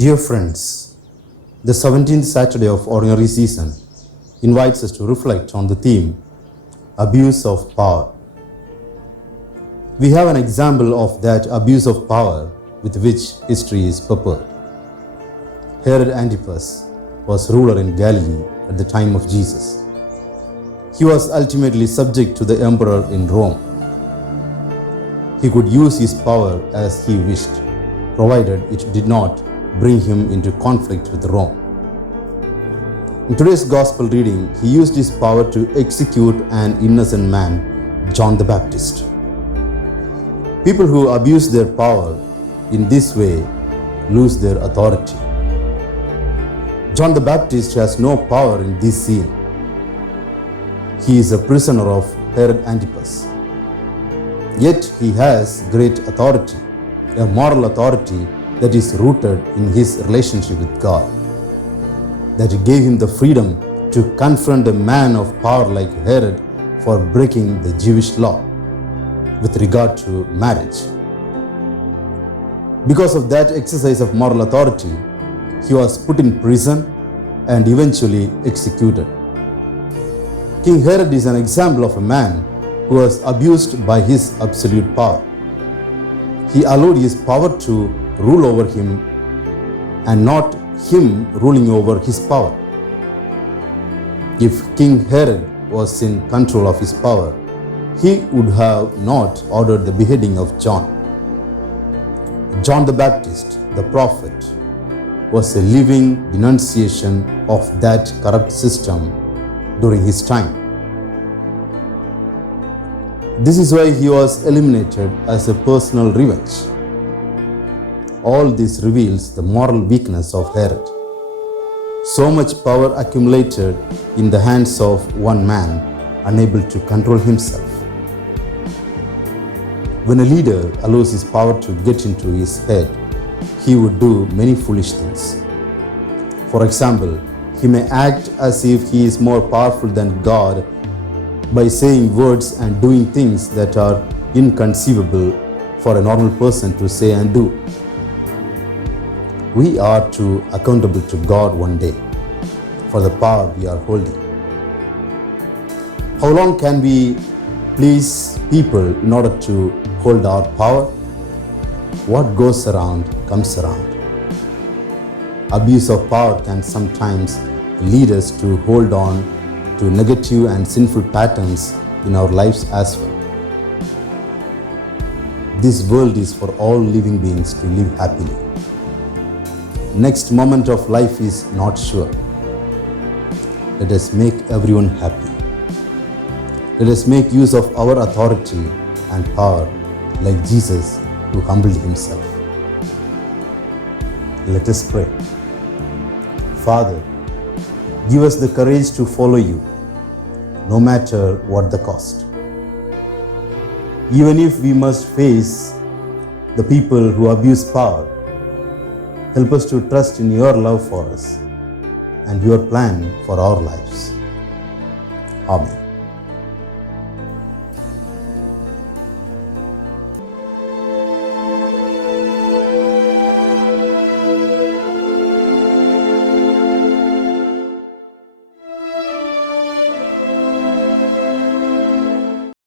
Dear friends, the 17th Saturday of Ordinary Season invites us to reflect on the theme, Abuse of Power. We have an example of that abuse of power with which history is peppered. Herod Antipas was ruler in Galilee at the time of Jesus. He was ultimately subject to the emperor in Rome. He could use his power as he wished, provided it did not bring him into conflict with Rome. In today's gospel reading, he used his power to execute an innocent man, John the Baptist. People who abuse their power in this way lose their authority. John the Baptist has no power in this scene. He is a prisoner of Herod Antipas. Yet he has great authority, a moral authority that is rooted in his relationship with God, that gave him the freedom to confront a man of power like Herod for breaking the Jewish law with regard to marriage. Because of that exercise of moral authority, he was put in prison and eventually executed. King Herod is an example of a man who was abused by his absolute power. He allowed his power to rule over him and not him ruling over his power. If King Herod was in control of his power, he would have not ordered the beheading of John. John the Baptist, the prophet, was a living denunciation of that corrupt system during his time. This is why he was eliminated as a personal revenge. All this reveals the moral weakness of Herod. So much power accumulated in the hands of one man, unable to control himself. When a leader allows his power to get into his head, he would do many foolish things. For example, he may act as if he is more powerful than God by saying words and doing things that are inconceivable for a normal person to say and do. We are accountable to God one day for the power we are holding. How long can we please people in order to hold our power? What goes around comes around. Abuse of power can sometimes lead us to hold on to negative and sinful patterns in our lives as well. This world is for all living beings to live happily. Next moment of life is not sure. Let us make everyone happy. Let us make use of our authority and power like Jesus, who humbled himself. Let us pray. Father, give us the courage to follow you, no matter what the cost. Even if we must face the people who abuse power, help us to trust in your love for us and your plan for our lives. Amen.